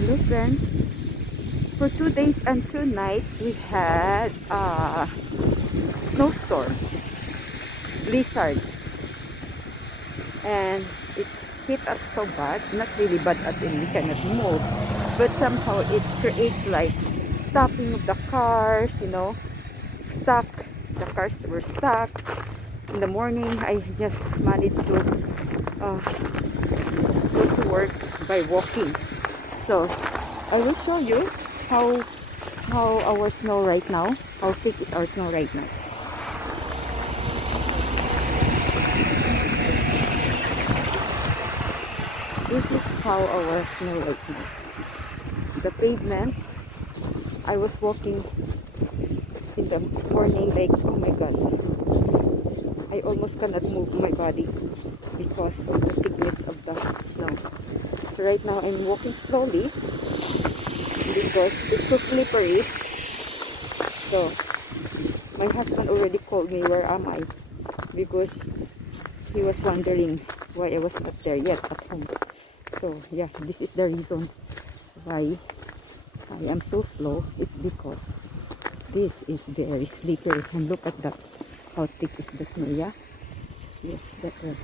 Hello friends. For 2 days and 2 nights we had a snowstorm, blizzard, and it hit us so bad. Not really bad as in we cannot move, but somehow it creates like stopping of the cars, stuck. The cars were stuck. In the morning I just managed to go to work by walking. So I will show you how our snow right now, how thick is our snow right now. This is how our snow right now. The pavement, I was walking in the morning like, oh my god, I almost cannot move my body because of the thickness of the snow. So right now I'm walking slowly because it's so slippery. So my husband already called me, where am I? Because he was wondering why I was not there yet at home. So yeah, this is the reason why I am so slow. It's because this is very slippery. And look at that, how thick is the snow. Yeah, yes, that one.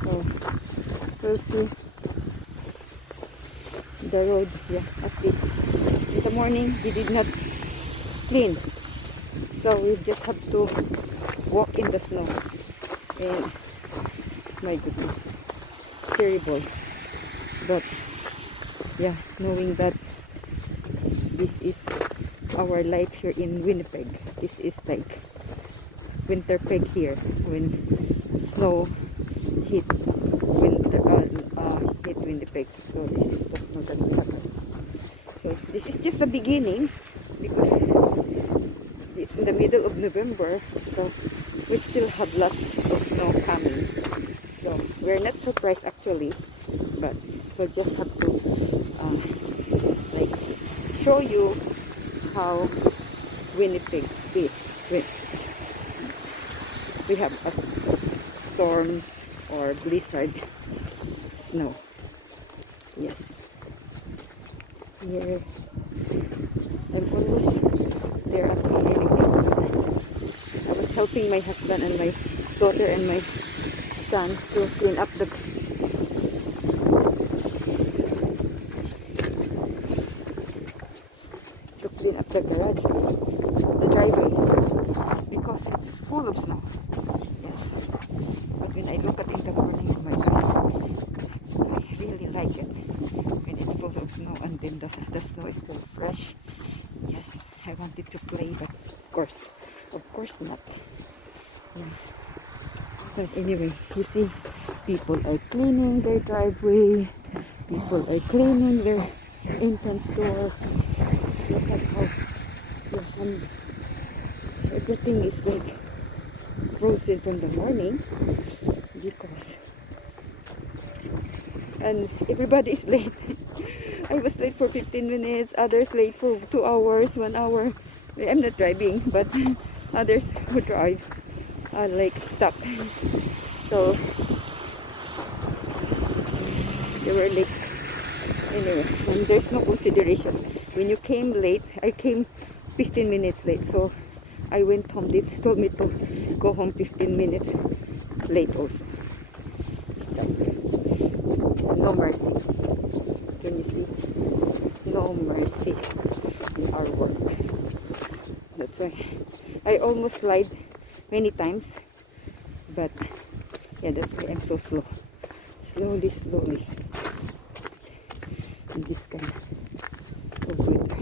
So we'll see the road. Yeah, at least in the morning we did not clean, so we just have to walk in the snow. And my goodness, terrible. But yeah, knowing that this is our life here in Winnipeg, this is like winter peg here when snow hit hit Winnipeg. So this is the snow that we have. So this is just the beginning because it's in the middle of November, so we still have lots of snow coming. So we're not surprised actually, but we'll just have to like show you how Winnipeg is when we have a storm or blizzard snow. Yes, here I'm almost there at home anyway. I was helping my husband and my daughter and my son to clean up the garage, the driveway, because it's full of snow. Yes, but when I look at it in the morning, oh my god, I really like it when it's full of snow and then the snow is still fresh. Yes, I wanted to play, but of course not. Yeah. But anyway, you see, people are cleaning their driveway, people are cleaning their entrance door. Look at how everything is like frozen from the morning because, and everybody is late. I was late for 15 minutes, others late for 2 hours, 1 hour. I'm not driving, but others who drive are like stuck. So they were late. Anyway, and there's no consideration. When you came late, I came 15 minutes late. So I went home. They told me to go home 15 minutes late also. So, no mercy. Can you see? No mercy in our work. That's why I almost lied many times. But yeah, that's why I'm so slow. Slowly. In this kind of winter.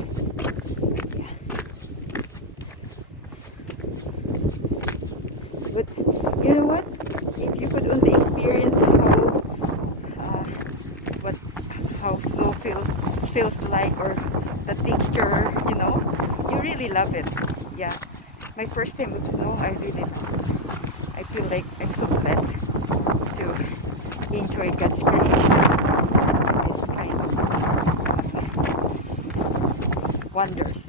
Yeah. But you know what? If you could only experience how snow feels like, or the texture, you really love it. Yeah. My first time with snow, I feel like I'm so blessed to enjoy God's creation. This kind of wonders.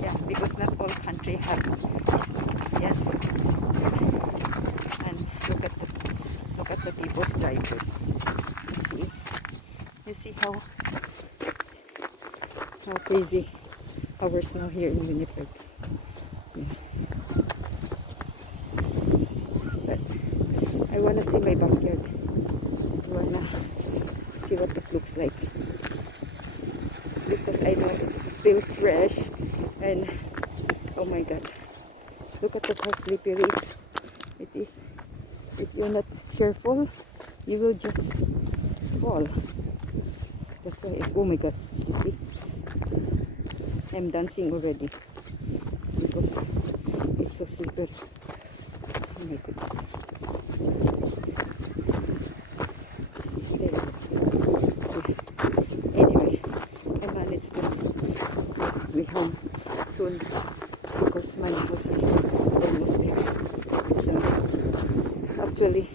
Yeah, because not all country have snow. Yes. And look at the people's driveway. how crazy our snow here in Winnipeg. Yeah. But I wanna see my backyard. I wanna see what it looks like, because I know it's still fresh. And oh my god, look at how slippery it is. If you're not careful, you will just fall. That's why, oh my god, you see, I'm dancing already because it's so slippery. Oh my goodness. This is terrible. Anyway, I managed to be home soon because my house is almost there. So actually,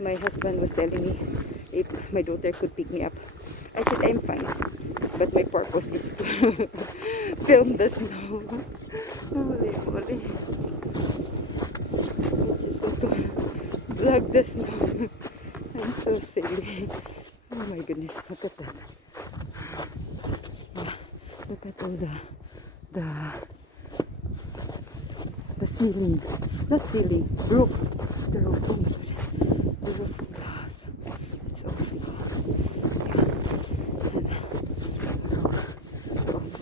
my husband was telling me if my daughter could pick me up. I said I'm fine, but my purpose is to film the snow. Holy moly. I just want to vlog the snow. I'm so silly. Oh my goodness, look at that. Look at all the ceiling, not ceiling, roof. The roof, oh my god, the roof glass. It's all ceiling.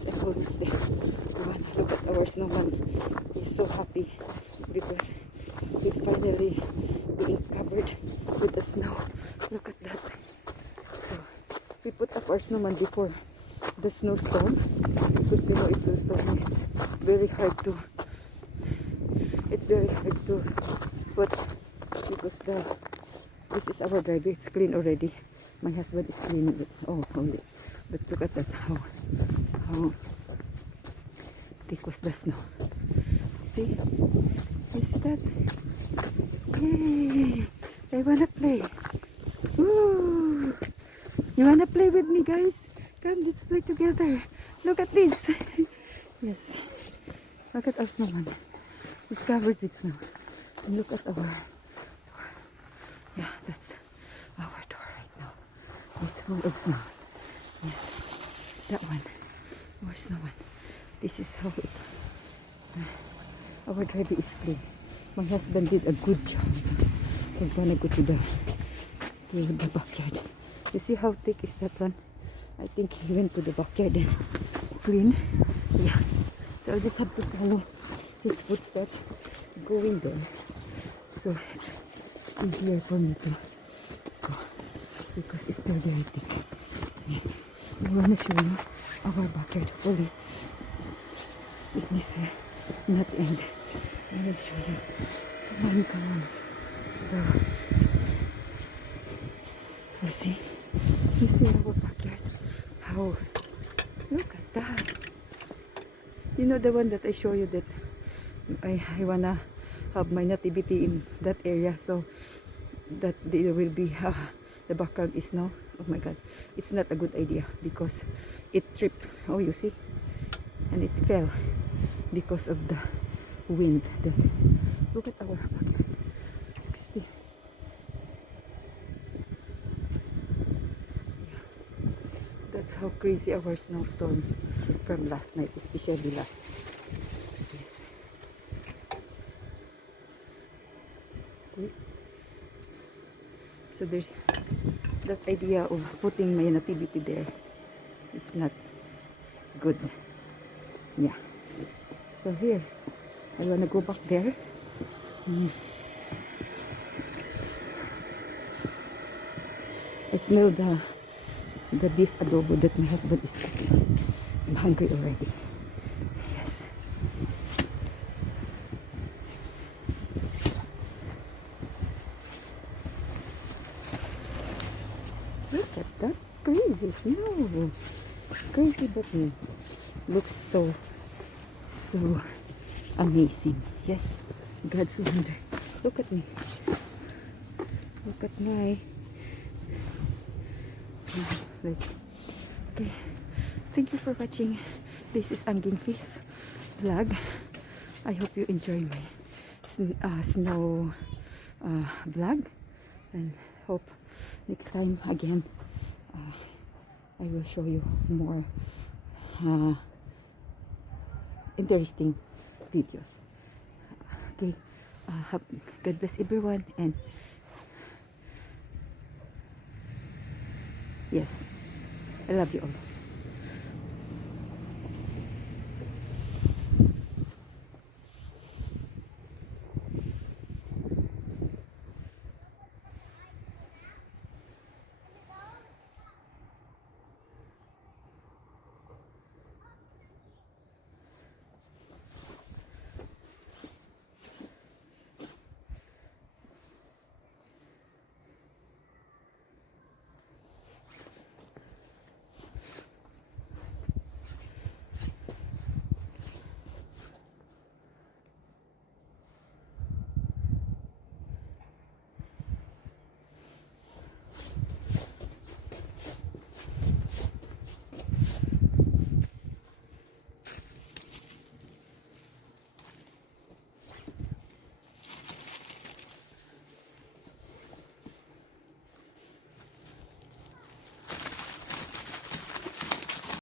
I'm almost there. Look at our snowman. He's so happy because he finally being covered with the snow. Look at that. So we put up our snowman before the snowstorm because we know if the storm it's very hard to put, because this is our driveway. It's clean already. My husband is cleaning it. Oh, only. But look at that, how thick was the snow. See? You see that? Yay! I wanna play. Woo! You wanna play with me, guys? Come, let's play together. Look at this. Yes. Look at our snowman. It's covered with snow. And look at our door. Yeah, that's our door right now. It's full of snow. Yes. That one. Our snowman. This is how it. Our driveway is clean. My husband did a good job. We're gonna go to the backyard. You see how thick is that one? I think he went to the backyard and clean. Yeah. So I just have to follow his footsteps going there. So it's easier for me to go because it's still very thick. Yeah. I want to show you our backyard fully. This way, not end. I will show you. Come on, come on. So you see our backyard. How? Look at that. You know the one that I show you that I wanna have my nativity in that area, so that there will be the background is now. Oh my god, it's not a good idea because it tripped. Oh, you see, and it fell because of the wind. That look at our backyard. See? Yeah. That's how crazy our snowstorm from last night, especially last night. Yes. See? So there's that idea of putting my nativity there is not good. Yeah. So here, I want to go back there. I smell the beef adobo that my husband is cooking. I'm hungry already. Yes. Look at that crazy snow. Crazy, but it looks so amazing. Yes, God's wonder. Look at me. Look at my. Okay. Thank you for watching. This is Angin Fifth vlog. I hope you enjoy my snow vlog, and hope next time again I will show you more interesting videos. Okay, God bless everyone, and yes, I love you all.